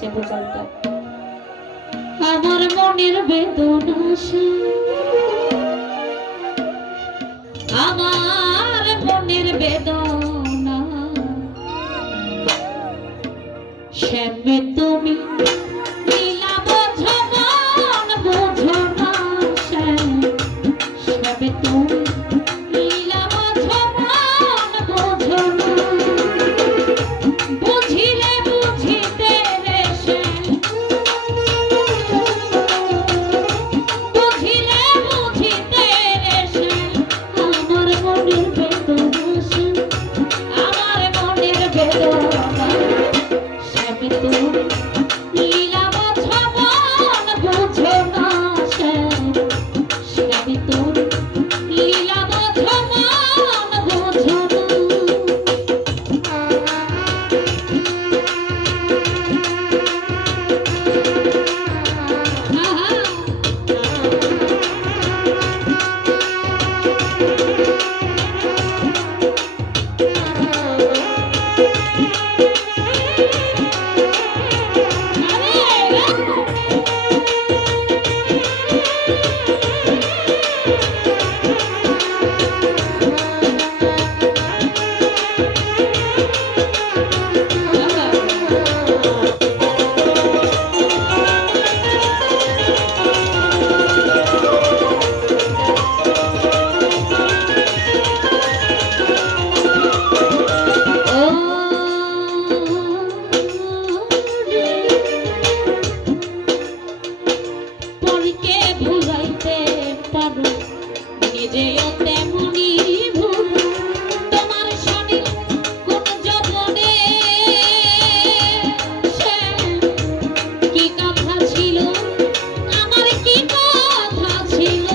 আছে ভোকালটা। আমার মনের বেদনা সে, আমার মনের বেদনা শ্যামে তুমি লীলা বোঝো মন বোঝো না শ্যাম, শ্যামে তুমি লীলা বোঝো মন বোঝো না, বুঝিলে বুঝিতে রে শ্যাম, বুঝিলে বুঝিতে রে শ্যাম, আমার মনের বেদনা শ্যাম, আমার মনের বেদনা শ্যামে তুমি লীলা বোঝো মন বোঝো না শ্যাম, শ্যামে তুমি লীলা বোঝো মন বোঝো না। পরকে ভুলাইতে পারো নিজেও তেমনি ভুল, তোমার শনি কোন যতনে সে কি কথা ছিল, আমার কি কথা ছিল,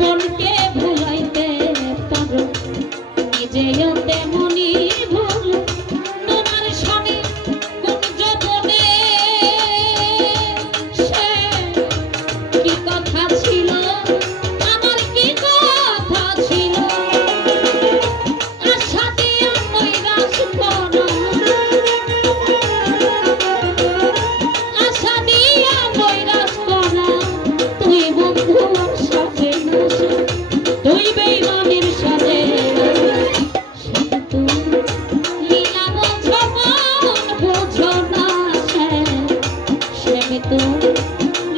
কোনকে ভুলাইতে পারো নিজেও তেমনি ভুল, তোমার স্বামী কোন যতনে সে কি কথা ছিল, আমার কি কথা ছিল, আশা দিয়া নৈরাশ করো, আশা দিয়া নৈরাশ করো, তুই বন্ধুর সাথে নাশে, তুই বেঈমানের সাথে শ্যামে তুমি লীলা বোঝো মন বোঝো না শ্যাম, শ্যামে তুমি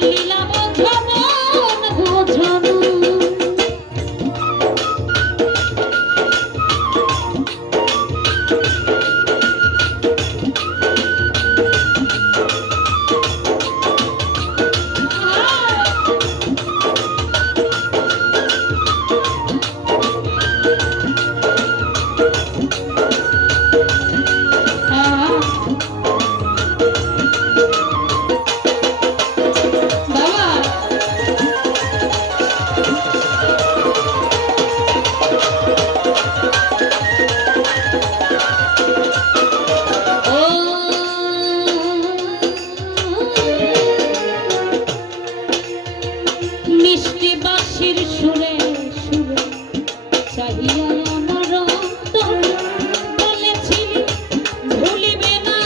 লীলা বোঝো মন বোঝো না। মিষ্টি বাঁশির সুরে সুরে চাহিয়া আমার অন্তর বলেছিলি ভুলিবে না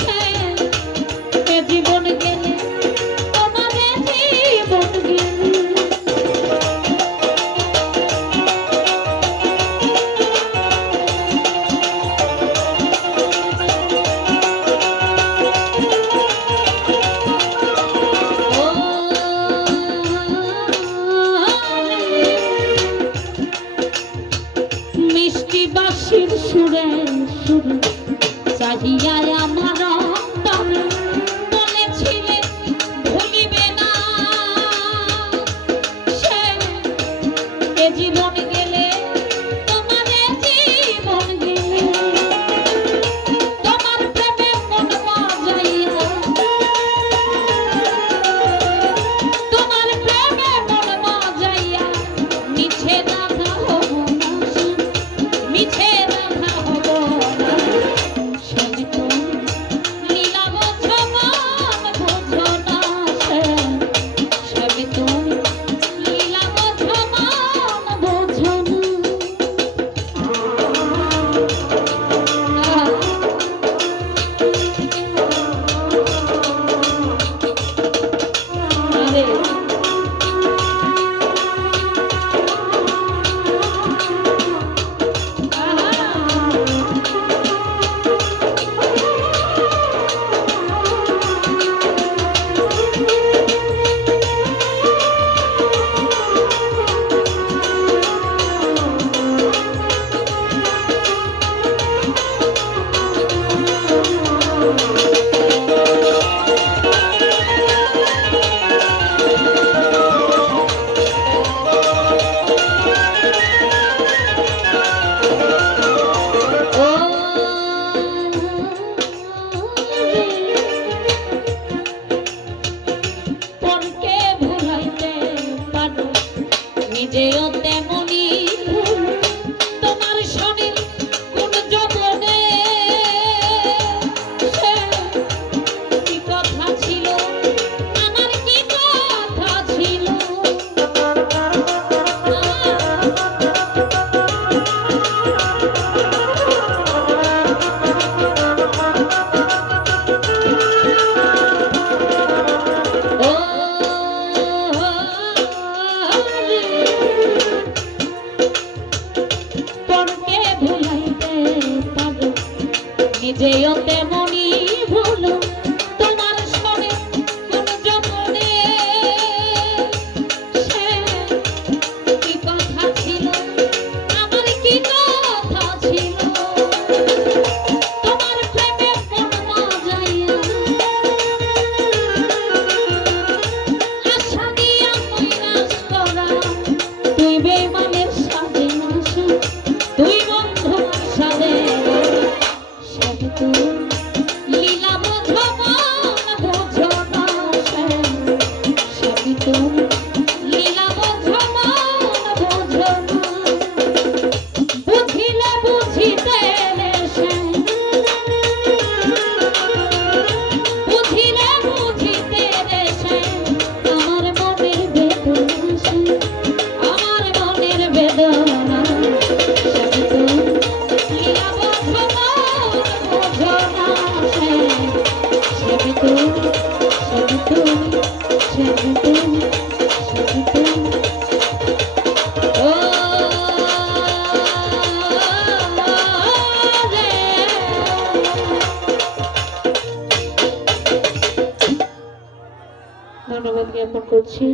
সে, এ জীবন গেলে তোমার এ জীবন গেলে, ও ধন্যবাদ জ্ঞাপন করছি।